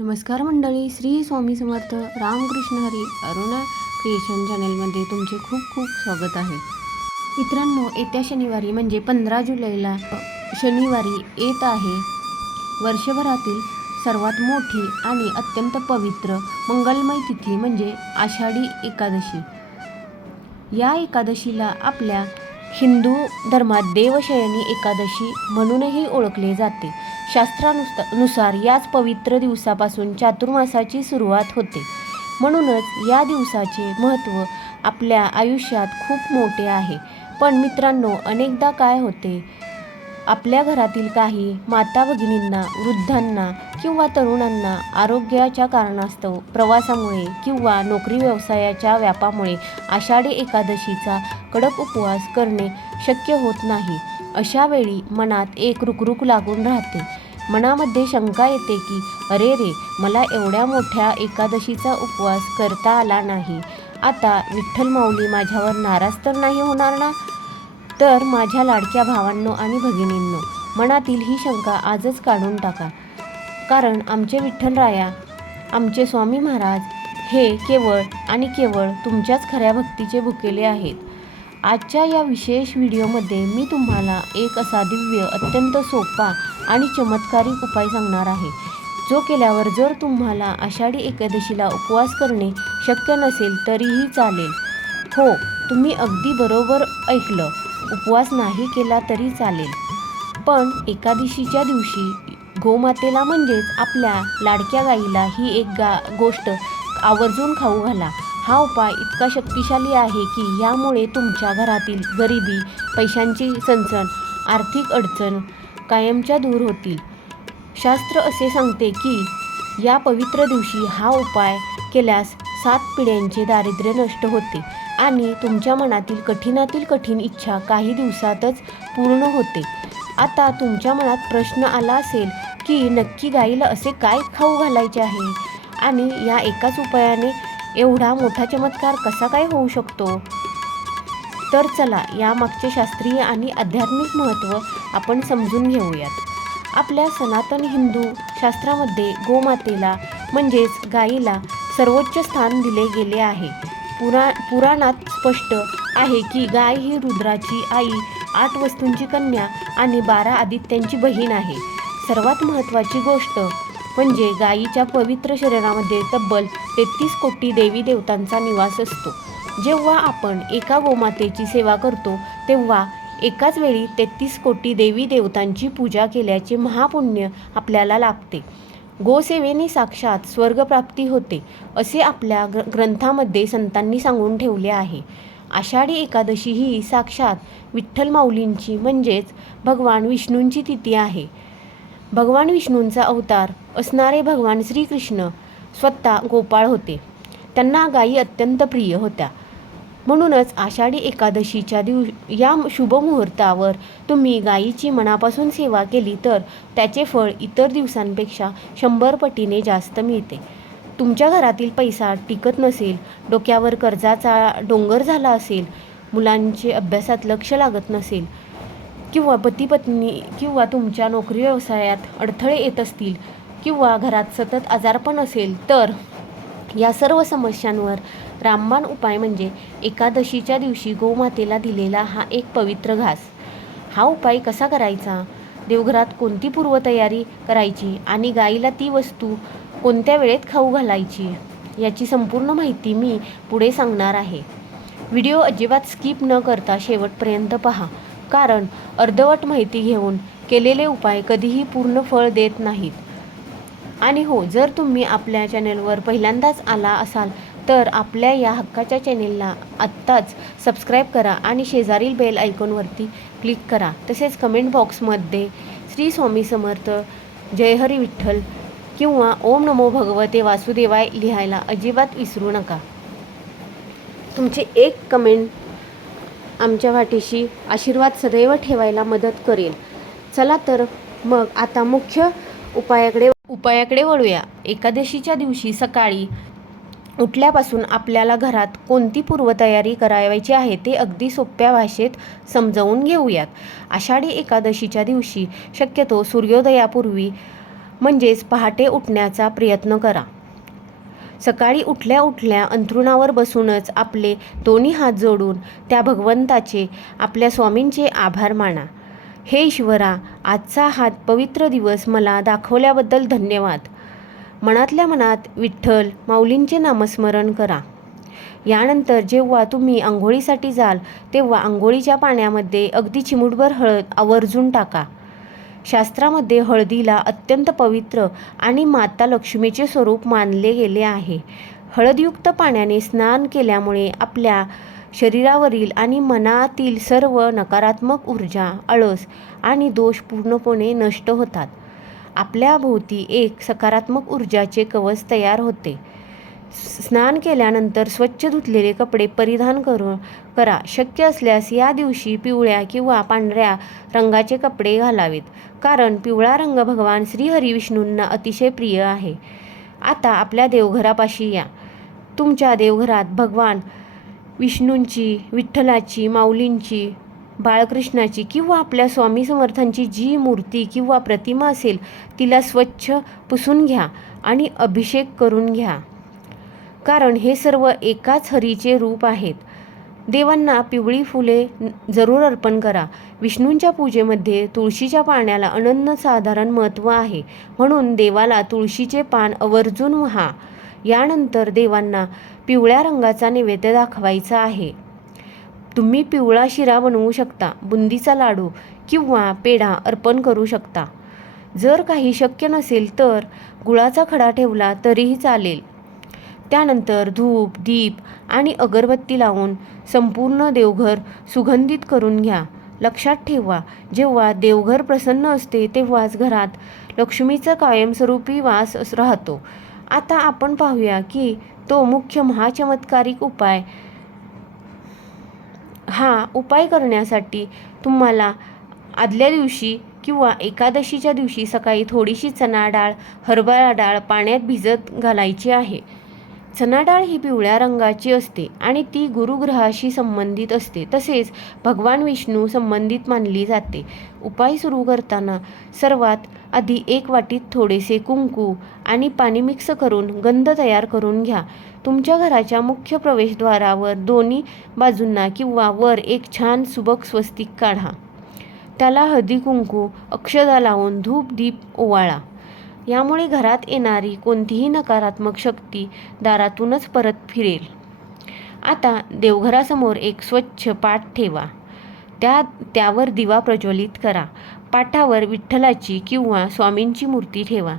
नमस्कार मंडळी, श्री स्वामी समर्थ रामकृष्ण हरी अरुणा क्रिएशन चॅनलमध्ये तुमचे खूप खूप स्वागत आहे. मित्रांनो, येत्या शनिवारी म्हणजे 15 जुलैला शनिवारी येत आहे वर्षभरातील सर्वात मोठी आणि अत्यंत पवित्र मंगलमय तिथी म्हणजे आषाढी एकादशी. या एकादशीला आपल्या हिंदू धर्मात देवशयनी एकादशी म्हणूनही ओळखले जाते. शास्त्रानुसार याच पवित्र दिवसापासून चातुर्मासाची सुरुवात होते. म्हणूनच या दिवसाचे महत्त्व आपल्या आयुष्यात खूप मोठे आहे. पण मित्रांनो, अनेकदा काय होते, आपल्या घरातील काही माता भगिनींना, वृद्धांना किंवा तरुणांना आरोग्याच्या कारणास्तव, प्रवासामुळे किंवा नोकरी व्यवसायाच्या व्यापामुळे आषाढी एकादशीचा कडक उपवास करणे शक्य होत नाही. अशा वेळी मनात एक रुकरुक लागून राहते. मनामध्ये शंका येते की अरे रे, मला एवढ्या मोठ्या एकादशीचा उपवास करता आला नाही. आता विठ्ठल माऊली माझ्यावर नाराज तर नाही होणार ना? तर माझ्या लाडक्या भावांनो आणि भगिनींनो, मनातील ही शंका आजच काढून टाका. कारण आमचे विठ्ठलराया, आमचे स्वामी महाराज हे केवळ आणि केवळ तुमच्याच खऱ्या भक्तीचे भुकेले आहेत. आजच्या या विशेष व्हिडिओमध्ये मी तुम्हाला एक असा दिव्य, अत्यंत सोपा आणि चमत्कारिक उपाय सांगणार आहे, जो केल्यावर जर तुम्हाला आषाढी एकादशीला उपवास करणे शक्य नसेल तरीही चालेल. हो, तुम्ही अगदी बरोबर ऐकलं, उपवास नाही केला तरी चालेल. पण एकादशीच्या दिवशी गोमातेला म्हणजेच आपल्या लाडक्या गाईला ही एक गोष्ट आवर्जून खाऊ घाला. हा उपाय इतका शक्तिशाली आहे की यामुळे तुमच्या घरातील गरिबी, पैशांची चणचण, आर्थिक अडचण कायमच्या दूर होतील. शास्त्र असे सांगते की या पवित्र दिवशी हा उपाय केल्यास 7 पिढ्यांचे दारिद्र्य नष्ट होते आणि तुमच्या मनातील कठीणातील कठीण इच्छा काही दिवसातच पूर्ण होते. आता तुमच्या मनात प्रश्न आला असेल की नक्की गाईला असे काय खाऊ घालायचे आहे आणि या एकाच उपायाने एवढा मोठा चमत्कार कसा काय होऊ शकतो? तर चला, यामागचे शास्त्रीय आणि आध्यात्मिक महत्त्व आपण समजून घेऊयात. आपल्या सनातन हिंदू शास्त्रामध्ये गोमातेला म्हणजेच गाईला सर्वोच्च स्थान दिले गेले आहे. पुराणात स्पष्ट आहे की गाय ही रुद्राची आई, 8 वस्तूंची कन्या आणि 12 आदित्यांची बहीण आहे. सर्वात महत्त्वाची गोष्ट म्हणजे गायीच्या पवित्र शरीरामध्ये तब्बल 33 कोटी देवी देवतांचा निवास असतो. जेव्हा आपण एका गोमातेची सेवा करतो तेव्हा एकाच वेळी 33 कोटी देवी देवतांची पूजा केल्याचे महापुण्य आपल्याला लाभते. गोसेवेने साक्षात स्वर्गप्राप्ती होते असे आपल्या ग्रंथामध्ये संतांनी सांगून ठेवले आहे. आषाढी एकादशी ही साक्षात विठ्ठल माऊलींची म्हणजेच भगवान विष्णूंची तिथी आहे. भगवान विष्णूंचा अवतार असणारे भगवान श्रीकृष्ण स्वतः गोपाळ होते. त्यांना गायी अत्यंत प्रिय होत्या. म्हणूनच आषाढी एकादशीच्या या शुभ मुहूर्तावर तुम्ही गायीची मनापासून सेवा केली तर त्याचे फळ इतर दिवसांपेक्षा 100 पटीने जास्त मिळते. तुमच्या घरातील पैसा टिकत नसेल, डोक्यावर कर्जाचा डोंगर झाला असेल, मुलांचे अभ्यासात लक्ष लागत नसेल किंवा पती-पत्नी किंवा तुमच्या नोकरी व्यवसायात अडथळे येत असतील किंवा घरात सतत आजारपण असेल, तर या सर्व समस्यांवर रामबाण उपाय म्हणजे एकादशीच्या दिवशी गोमातेला दिलेला हा एक पवित्र घास. हा उपाय कसा करायचा, देवघरात कोणती पूर्वतयारी करायची आणि गाईला ती वस्तू कोणत्या वेळेत खाऊ घालायची, याची संपूर्ण माहिती मी पुढे सांगणार आहे. व्हिडिओ अजिबात स्किप न करता शेवटपर्यंत पहा, कारण अर्धवट माहिती घेऊन केलेले उपाय कधीही पूर्ण फळ देत नाहीत. आणि हो, जर तुम्ही आपल्या चॅनेलवर पहिल्यांदाच आला असाल तर आपल्या या हक्काच्या चॅनेलला आत्ताच सबस्क्राईब करा आणि शेजारील बेल आयकॉनवरती क्लिक करा. तसेच कमेंट बॉक्समध्ये श्री स्वामी समर्थ, जय हरी विठ्ठल किंवा ओम नमो भगवते वासुदेवाय लिहायला अजिबात विसरू नका. तुमचे एक कमेंट आमच्या वाटेशी आशीर्वाद सदैव ठेवायला मदत करेल. चला तर मग आता मुख्य उपायाकडे वळूया. एकादशीच्या दिवशी सकाळी उठल्यापासून आपल्याला घरात कोणती पूर्वतयारी करायची आहे ते अगदी सोप्या भाषेत समजावून घेऊयात. आषाढी एकादशीच्या दिवशी शक्यतो सूर्योदयापूर्वी म्हणजेच पहाटे उठण्याचा प्रयत्न करा. सकाळी उठल्या उठल्या अंथरुणावर बसूनच आपले दोन्ही हात जोडून त्या भगवंताचे, आपल्या स्वामींचे आभार माना. हे ईश्वरा, आजचा हा पवित्र दिवस मला दाखवल्याबद्दल धन्यवाद. मनातल्या मनात विठ्ठल माऊलींचे नामस्मरण करा. यानंतर जेव्हा तुम्ही आंघोळीसाठी जाल तेव्हा आंघोळीच्या पाण्यामध्ये अगदी चिमूटभर हळद आवर्जून टाका. शास्त्रामध्ये हळदीला अत्यंत पवित्र आणि माता लक्ष्मीचे स्वरूप मानले गेले आहे. हळदयुक्त पाण्याने स्नान केल्यामुळे आपल्या शरीरावरील आणि मनातील सर्व नकारात्मक ऊर्जा, आळस आणि दोष पूर्णपणे नष्ट होतात. आपल्या भोवती एक सकारात्मक ऊर्जाचे कवच तयार होते. स्नान केल्यानंतर स्वच्छ धुतलेले कपडे परिधान करा. शक्य असल्यास या दिवशी पिवळ्या किंवा पांढऱ्या रंगाचे कपडे घालावेत, कारण पिवळा रंग भगवान श्री हरिविष्णूंना अतिशय प्रिय आहे. आता आपल्या देवघरापाशी या. तुमच्या देवघरात भगवान विष्णूंची, विठ्ठलाची, माऊलींची, बाळकृष्णाची किंवा आपल्या स्वामी समर्थांची जी मूर्ती किंवा प्रतिमा असेल तिला स्वच्छ पुसून घ्या आणि अभिषेक करून घ्या, कारण हे सर्व एकाच हरीचे रूप आहेत. देवांना पिवळी फुले जरूर अर्पण करा. विष्णूंच्या पूजेमध्ये तुळशीच्या पाण्याला अनन्यसाधारण महत्त्व आहे, म्हणून देवाला तुळशीचे पान आवर्जून व्हा. यानंतर देवांना पिवळ्या रंगाचा नैवेद्य दाखवायचा आहे. तुम्ही पिवळा शिरा बनवू शकता, बुंदीचा लाडू किंवा पेढा अर्पण करू शकता. जर काही शक्य नसेल तर गुळाचा खडा ठेवला तरीही चालेल. त्यानंतर धूप, दीप आणि अगरबत्ती लावून संपूर्ण देवघर सुगंधित करून घ्या. लक्षात ठेवा, जेव्हा देवघर प्रसन्न असते तेव्हाच घरात लक्ष्मीचा कायमस्वरूपी वास राहतो. आता आपण पाहूया की तो मुख्य महाचमत्कारिक उपाय. हा उपाय करण्यासाठी तुम्हाला आदल्या दिवशी किंवा एकादशीच्या दिवशी सकाळी थोडीशी चणा डाळ, हरभरा डाळ पाण्यात भिजत घालायची आहे. चणा डाळ ही पिवळ्या रंगाची असते आणि ती गुरुग्रहाशी संबंधित असते, तसेच भगवान विष्णू संबंधित मानली जाते. उपाय सुरू करताना सर्वात आधी एक वाटीत थोडेसे कुंकू आणि पाणी मिक्स करून गंध तयार करून घ्या. तुमच्या घराच्या मुख्य प्रवेशद्वारावर दोन्ही बाजूंना किंवा वर एक छान सुबक स्वस्तिक काढा. त्याला हळदी कुंकू अक्षता लावून धूप दीप ओवाळा. यामुळे घरात येणारी कोणतीही नकारात्मक शक्ती दारातूनच परत फिरेल. आता देवघरासमोर एक स्वच्छ पाट ठेवा. त्यावर दिवा प्रज्वलित करा. पाटावर विठ्ठलाची किंवा स्वामींची मूर्ती ठेवा.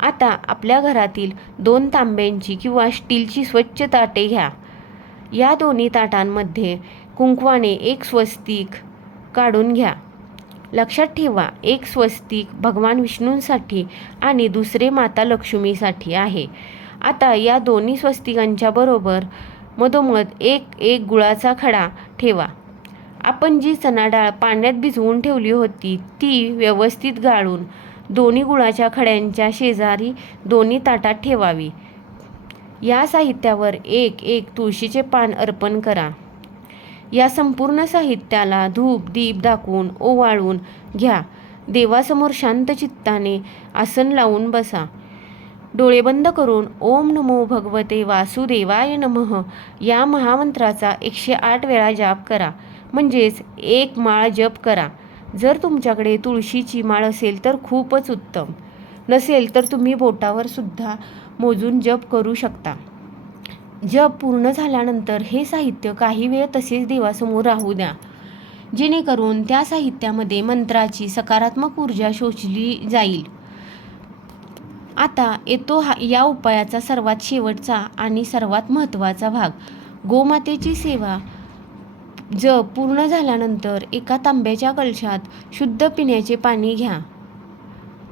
आता आपल्या घरातील 2 तांब्यांची किंवा स्टीलची स्वच्छ ताटे घ्या. या दोन्ही ताटांमध्ये कुंकवाने एक स्वस्तिक काढून घ्या. लक्षात ठेवा, एक स्वस्तिक भगवान विष्णूंसाठी आणि दुसरे माता लक्ष्मीसाठी आहे. आता या दोन्ही स्वस्तिकांच्या बरोबर मधोमध एक गुळाचा खडा ठेवा. आपण जी चणा डाळ पाण्यात भिजवून ठेवली होती ती व्यवस्थित गाळून दोन्ही गुळाच्या खड्यांच्या शेजारी दोन्ही ताटात ठेवावी. या साहित्यावर एक तुळशीचे पान अर्पण करा. या संपूर्ण साहित्याला धूप दीप दाखवून ओवाळून घ्या. देवासमोर शांत चित्ताने आसन लावून बसा. डोळे बंद करून ओम नमो भगवते वासुदेवाय नमः या महामंत्राचा 108 वेळा जाप करा, म्हणजेच 1 माळ जप करा. जर तुमच्याकडे तुळशीची माळ असेल तर खूपच उत्तम, नसेल तर तुम्ही बोटावर सुद्धा मोजून जप करू शकता. जप पूर्ण झाल्यानंतर हे साहित्य काही वेळ तसेच देवासमोर राहू द्या, जेणेकरून त्या साहित्यामध्ये मंत्राची सकारात्मक ऊर्जा शोषली जाईल. आता येतो या उपायाचा सर्वात शेवटचा आणि सर्वात महत्त्वाचा भाग, गोमातेची सेवा. जप पूर्ण झाल्यानंतर एका तांब्याच्या कलशात शुद्ध पिण्याचे पाणी घ्या.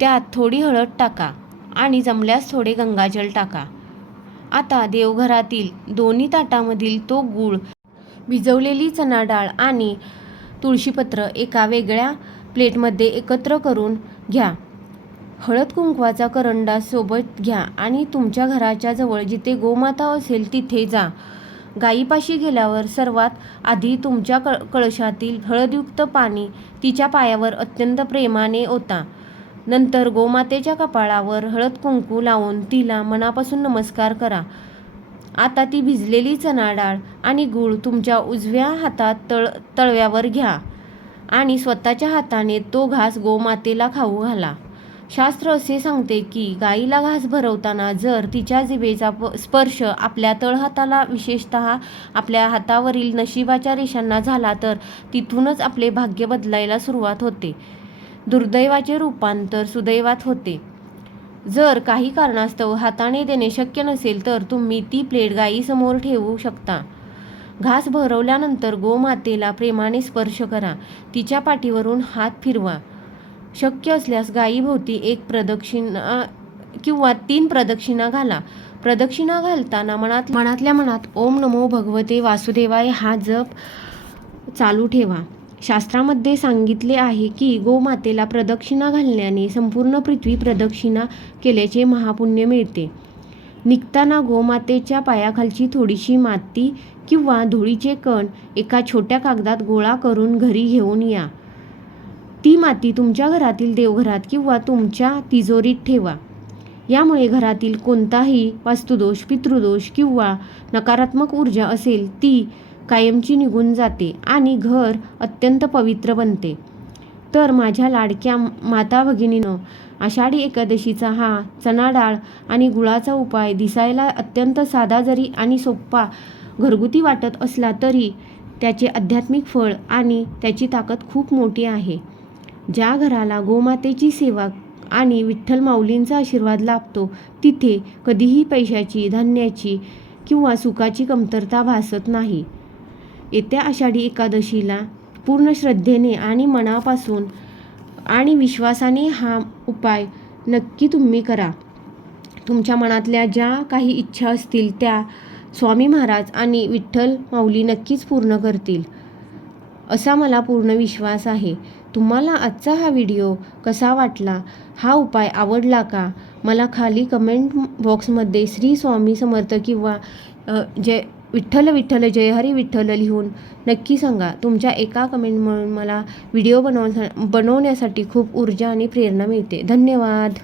त्यात थोडी हळद टाका आणि जमल्यास थोडे गंगाजल टाका. आता देवघरातील दोन्ही ताटामधील तो गूळ, भिजवलेली चणा डाळ आणि तुळशीपत्र एका वेगळ्या प्लेटमध्ये एकत्र करून घ्या. हळद कुंकवाचा करंडा सोबत घ्या आणि तुमच्या घराच्या जवळ जिथे गोमाता असेल तिथे जा. गायीपाशी गेल्यावर सर्वात आधी तुमच्या कळशातील हळदयुक्त पाणी तिच्या पायावर अत्यंत प्रेमाने ओता. नंतर गोमातेच्या कपाळावर हळद कुंकू लावून तिला मनापासून नमस्कार करा. आता ती भिजलेली चणा डाळ आणि गूळ तुमच्या उजव्या हातात तळव्यावर घ्या आणि स्वतःच्या हाताने तो घास गोमातेला खाऊ घाला. शास्त्र असे सांगते की गाईला घास भरवताना जर तिच्या जिभेचा स्पर्श आपल्या तळहाताला, विशेषतः आपल्या हातावरील नशिबाच्या रेषांना झाला तर तिथूनच आपले भाग्य बदलायला सुरुवात होते. दुर्दैवाचे रूपांतर सुदैवात होते. जर काही कारणास्तव हाताने देणे शक्य नसेल तर तुम्ही ती प्लेट गायीसमोर ठेवू शकता. घास भरवल्यानंतर गोमातेला प्रेमाने स्पर्श करा. तिच्या पाठीवरून हात फिरवा. शक्य असल्यास गायीभोवती 1 प्रदक्षिणा किंवा 3 प्रदक्षिणा घाला. प्रदक्षिणा घालताना मनातल्या मनात ओम नमो भगवते वासुदेवाय हा जप चालू ठेवा. शास्त्रामध्ये सांगितले आहे की गोमातेला प्रदक्षिणा घालण्याने संपूर्ण पृथ्वी प्रदक्षिणा केल्याचे महापुण्य मिळते. निघताना गोमातेच्या पायाखालची थोडीशी माती किंवा धुळीचे कण एका छोट्या कागदात गोळा करून घरी घेऊन या. ती माती तुमच्या घरातील देवघरात किंवा तुमच्या तिजोरीत ठेवा. यामुळे घरातील कोणताही वास्तुदोष, पितृदोष किंवा नकारात्मक ऊर्जा असेल ती कायमची निघून जाते आणि घर अत्यंत पवित्र बनते. तर माझ्या लाडक्या माता भगिनींनो, आषाढी एकादशीचा हा चणा डाळ आणि गुळाचा उपाय दिसायला अत्यंत साधा जरी आणि सोपा घरगुती वाटत असला तरी त्याचे आध्यात्मिक फळ आणि त्याची ताकद खूप मोठी आहे. ज्या घराला गोमातेची सेवा आणि विठ्ठल माऊलींचा आशीर्वाद लाभतो तिथे कधीही पैशाची, धान्याची किंवा सुखाची कमतरता भासत नाही. येत्या आषाढी एकादशीला पूर्ण श्रद्धेने आणि मनापासून आणि विश्वासाने हा उपाय नक्की तुम्ही करा. तुमच्या मनातल्या ज्या काही इच्छा असतील त्या स्वामी महाराज आणि विठ्ठल माऊली नक्कीच पूर्ण करतील असा मला पूर्ण विश्वास आहे. तुम्हाला आजचा हा व्हिडिओ कसा वाटला, हा उपाय आवडला का, मला खाली कमेंट बॉक्समध्ये श्री स्वामी समर्थ किंवा जय विठ्ठल विठ्ठल जय हरी विठ्ठल लिहून नक्की सांगा. तुमच्या एका कमेंटमुळे मला व्हिडिओ बनवण्यासाठी खूप ऊर्जा आणि प्रेरणा मिळते. धन्यवाद.